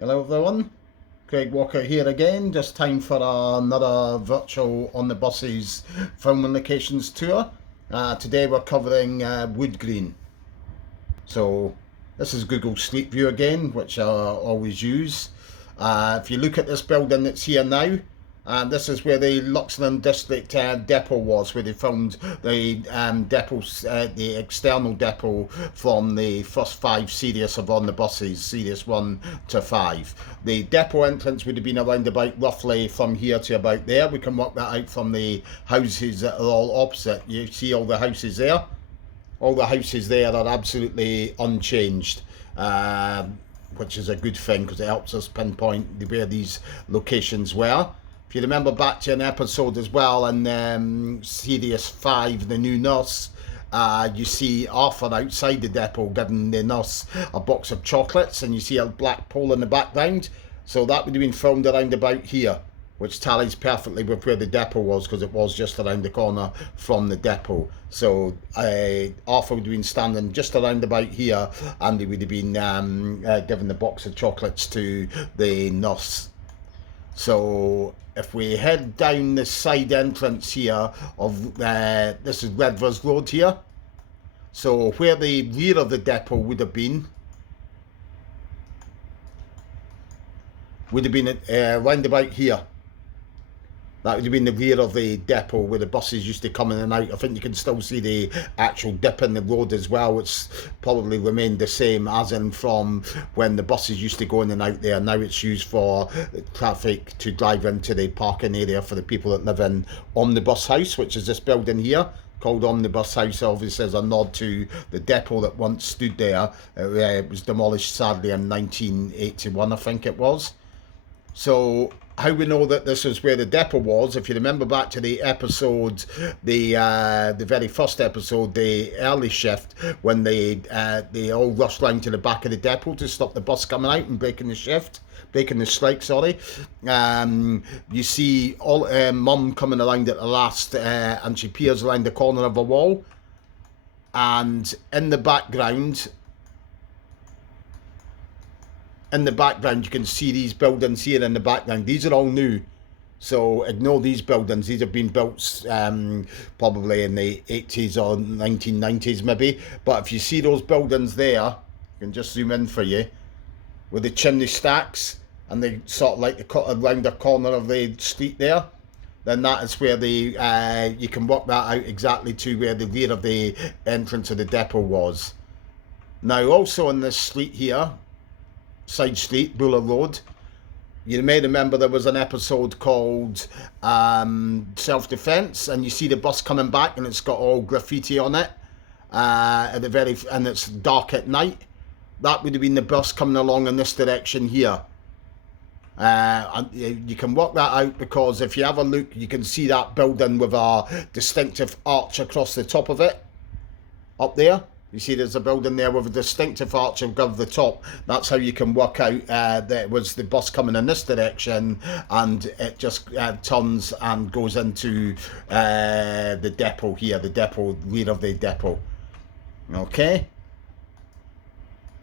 Hello everyone, Craig Walker here again, just time for another virtual On the Buses filming locations tour. Today we're covering Wood Green. So this is Google Street View again, which I always use. If you look at this building that's here now, this is where the Luxland District depot was, where they filmed the depots, the external depot from the first 5 series of On the Buses, series 1 to 5. The depot entrance would have been around about roughly from here to about there. We can work that out from the houses that are all opposite. You see all the houses there? All the houses there are absolutely unchanged. Which is a good thing because it helps us pinpoint where these locations were. If you remember back to an episode as well in Series 5, The New Nurse, you see Arthur outside the depot giving the nurse a box of chocolates, and you see a black pole in the background. So that would have been filmed around about here, which tallies perfectly with where the depot was because it was just around the corner from the depot. So Arthur would have been standing just around about here, and he would have been giving the box of chocolates to the nurse. So if we head down the side entrance here of this is Redvers Road here. So where the rear of the depot would have been round about here. That would have been the rear of the depot where the buses used to come in and out. I think you can still see the actual dip in the road as well. It's probably remained the same as in from when the buses used to go in and out there. Now it's used for traffic to drive into the parking area for the people that live in Omnibus House, which is this building here called Omnibus House. Obviously as a nod to the depot that once stood there. It was demolished sadly in 1981, I think it was. So how we know that this is where the depot was, if you remember back to the episode, the very first episode, the early shift, when they all rushed round to the back of the depot to stop the bus coming out and breaking the strike, sorry. You see all Mum coming around at the last, and she peers around the corner of a wall, and in the background you can see these buildings here in the background. These are all new, so ignore these buildings. These have been built probably in the 80s or 1990s maybe. But if you see those buildings there, I can just zoom in for you, with the chimney stacks, and they sort of like around the corner of the street there, then that is where you can work that out exactly to where the rear of the entrance of the depot was. Now also in this street here, side street, Buller Road, you may remember there was an episode called Self-Defense, and you see the bus coming back and it's got all graffiti on it and it's dark at night. That would have been the bus coming along in this direction here. And you can work that out because if you have a look, you can see that building with a distinctive arch across the top of it up there. You see there's a building there with a distinctive arch above the top. That's how you can work out that it was the bus coming in this direction, and it just turns and goes into the depot here, the depot, rear of the depot. Okay.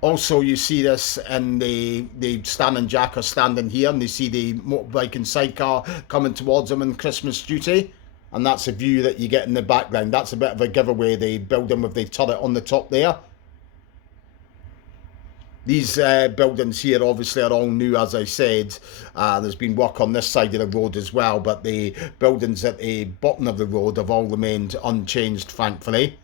Also, you see this in the Stan and Jack are standing here, and they see the motorbike and sidecar coming towards them in Christmas duty. And that's a view that you get in the background. That's a bit of a giveaway, the building with the turret on the top there. These buildings here obviously are all new, as I said. There's been work on this side of the road as well, but the buildings at the bottom of the road have all remained unchanged, thankfully.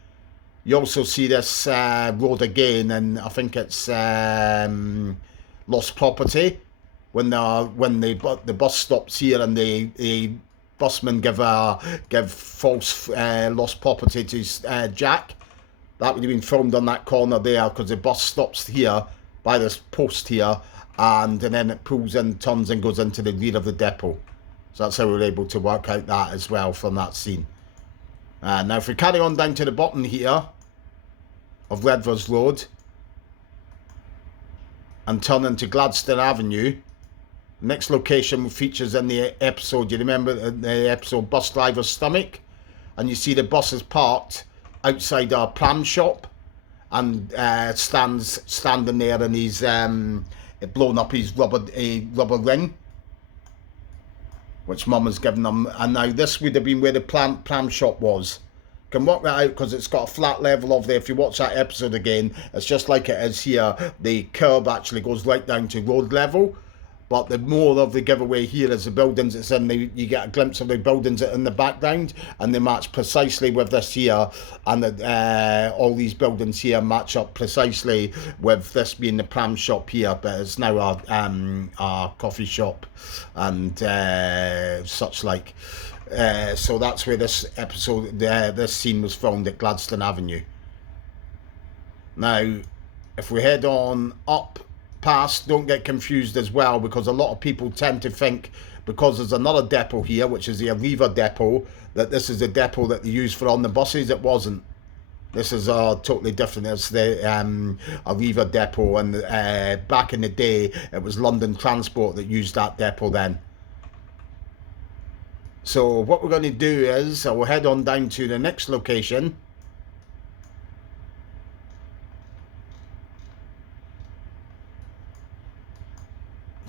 You also see this road again, and I think it's Lost Property, when the bus stops here and the busmen give false lost property to Jack. That would have been filmed on that corner there because the bus stops here by this post here, and then it pulls in, turns and goes into the rear of the depot. So that's how we were able to work out that as well from that scene. Now if we carry on down to the bottom here of Redvers Road and turn into Gladstone Avenue, next location features in the episode, you remember the episode Bus Driver's Stomach, and you see the bus is parked outside our pram shop, and standing there in his blown up his rubber ring, which Mum has given him. And now this would have been where the pram shop was. Can work that out because it's got a flat level of there. If you watch that episode again, it's just like it is here. The curb actually goes right down to road level. But the more of the giveaway here is the buildings it's in. You get a glimpse of the buildings in the background, and they match precisely with this here. And all these buildings here match up precisely with this being the pram shop here, but it's now our coffee shop and such like. So that's where this episode, this scene was filmed at Gladstone Avenue. Now, if we head on up past, don't get confused as well, because a lot of people tend to think, because there's another depot here, which is the Arriva depot, that this is the depot that they use for on the buses. It wasn't. This is totally different. It's the Arriva depot, and back in the day, it was London Transport that used that depot then. So what we're going to do is, we'll head on down to the next location.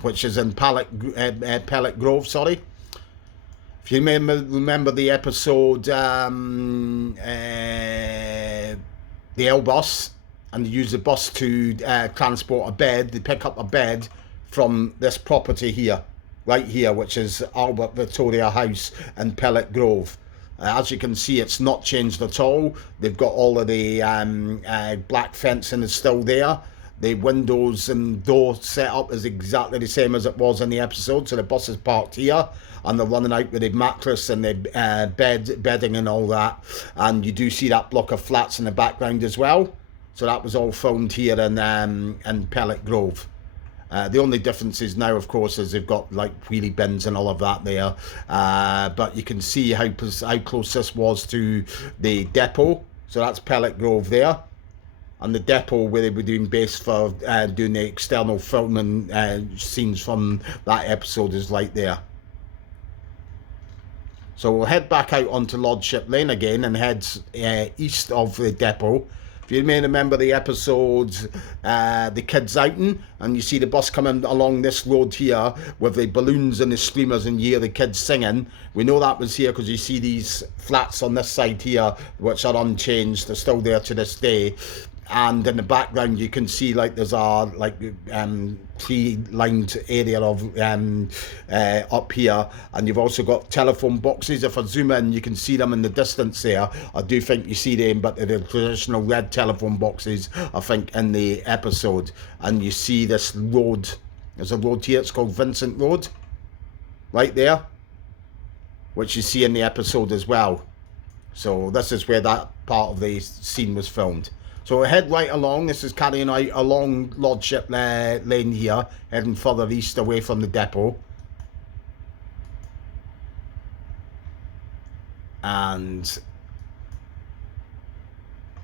Which is in Pellet Grove, sorry. If you remember the episode, the L bus, and they use the bus to transport a bed, they pick up a bed from this property here, right here, which is Albert Victoria House in Pellet Grove. As you can see, it's not changed at all. They've got all of the black fencing is still there. The windows and door setup is exactly the same as it was in the episode. So the bus is parked here, and they're running out with the mattress and the bedding and all that. And you do see that block of flats in the background as well. So that was all filmed here in Pellet Grove. The only difference is now, of course, is they've got like wheelie bins and all of that there. But you can see how close this was to the depot. So that's Pellet Grove there. And the depot where they were doing base for doing the external filming scenes from that episode is right there. So we'll head back out onto Lordship Lane again and head east of the depot. If you may remember the episodes, the kids outing, and you see the bus coming along this road here with the balloons and the streamers, and you hear the kids singing. We know that was here because you see these flats on this side here, which are unchanged. They're still there to this day. And in the background you can see like there's a tree-lined area of up here, and you've also got telephone boxes. If I zoom in, you can see them in the distance there. I do think you see them, but they're the traditional red telephone boxes, I think, in the episode. And you see this road. There's a road here. It's called Vincent Road, right there, which you see in the episode as well. So this is where that part of the scene was filmed. So we'll head right along. This is carrying out along Lordship Lane here, heading further east away from the depot. And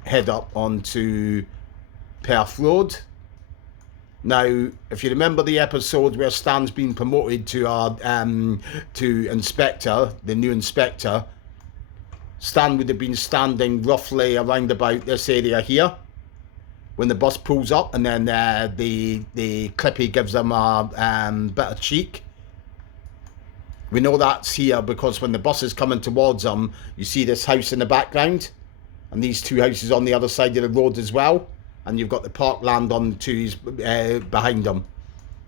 head up onto Perth Road. Now, if you remember the episode where Stan's been promoted to our to Inspector, the new Inspector, Stan would have been standing roughly around about this area here when the bus pulls up, and then the Clippy gives them a bit of cheek. We know that's here because when the bus is coming towards them, you see this house in the background, and these two houses on the other side of the road as well, and you've got the parkland on to his behind them.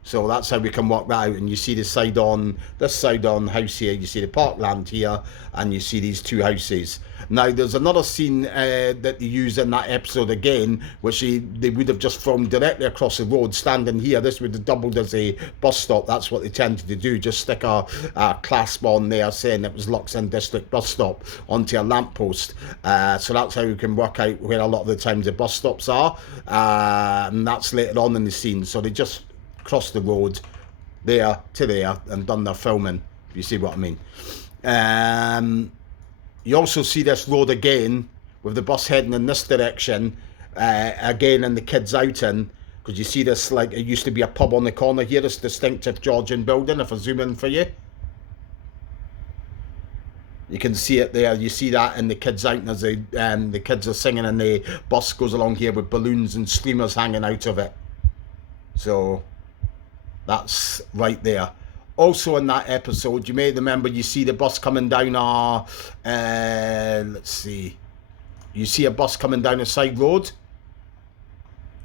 So that's how we can work that out. And you see this side on house here, you see the parkland here, and you see these two houses. Now there's another scene that they use in that episode again, which they would have just filmed directly across the road, standing here. This would have doubled as a bus stop. That's what they tended to do, just stick a clasp on there saying it was Luxon District Bus Stop onto a lamppost. So that's how you can work out where a lot of the times the bus stops are, and that's later on in the scene. So they just cross the road there to there and done their filming, if you see what I mean. You also see this road again with the bus heading in this direction, again in the kids outing, because you see this, like, it used to be a pub on the corner here, this distinctive Georgian building. If I zoom in for you, you can see it there. You see that in the kids outing as the kids are singing, and the bus goes along here with balloons and streamers hanging out of it. So That's right there. Also in that episode, you may remember, you see the bus coming down let's see, you see a bus coming down a side road,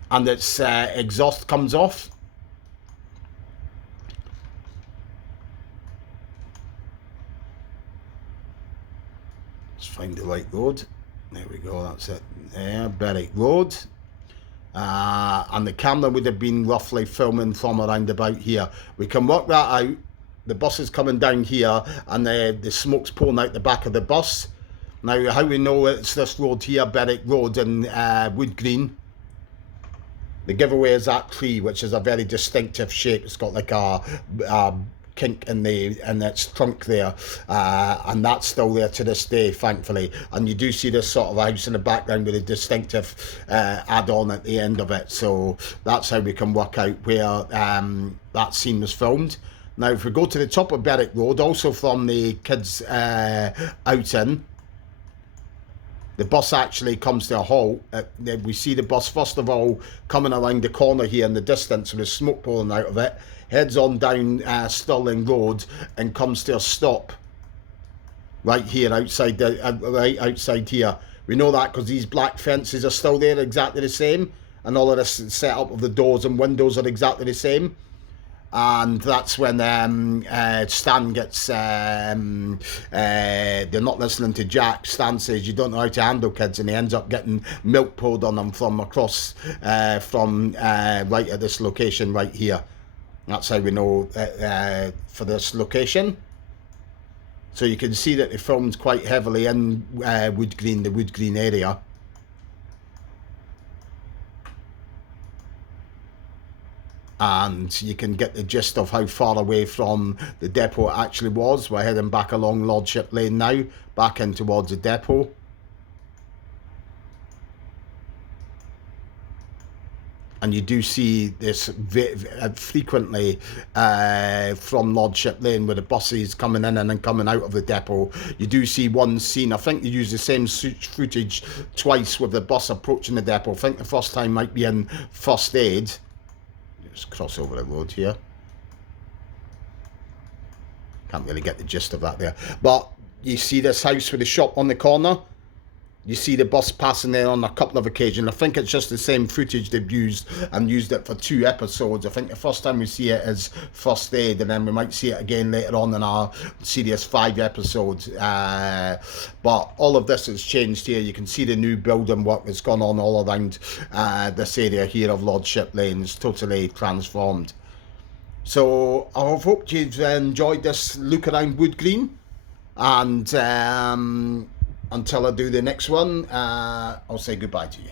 and its exhaust comes off. Let's find the right road. There we go, that's it. There, Berwick Road. And the camera would have been roughly filming from around about here. We can work that out. The bus is coming down here, and the smoke's pouring out the back of the bus. Now, how we know it's this road here, Berwick Road in Wood Green, the giveaway is that tree, which is a very distinctive shape. It's got like a kink in its trunk there, and that's still there to this day, thankfully. And you do see this sort of house in the background with a distinctive add-on at the end of it. So that's how we can work out where that scene was filmed. Now, if we go to the top of Berwick Road, also from the kids' outing, the bus actually comes to a halt. We see the bus, first of all, coming around the corner here in the distance with smoke pouring out of it, heads on down Stirling Road and comes to a stop right here outside right outside here. We know that because these black fences are still there, exactly the same, and all of this setup of the doors and windows are exactly the same. And that's when Stan gets, they're not listening to Jack. Stan says, you don't know how to handle kids, and he ends up getting milk poured on him from across, right at this location right here. That's how we know for this location. So you can see that they filmed quite heavily in Wood Green, the Wood Green area. And you can get the gist of how far away from the depot it actually was. We're heading back along Lordship Lane now, back in towards the depot. And you do see this frequently from Lordship Lane, where the buses coming in and then coming out of the depot. You do see one scene, I think they use the same footage twice with the bus approaching the depot. I think the first time might be in First Aid. Just cross over the road here. Can't really get the gist of that there. But you see this house with the shop on the corner. You see the bus passing there on a couple of occasions. I think it's just the same footage they've used, and used it for 2 episodes. I think the first time we see it is First Aid, and then we might see it again later on in our series 5 episodes. But all of this has changed here. You can see the new building work that's gone on all around this area here of Lordship Lane. It's totally transformed. So I hope you've enjoyed this look around Wood Green, and until I do the next one, I'll say goodbye to you.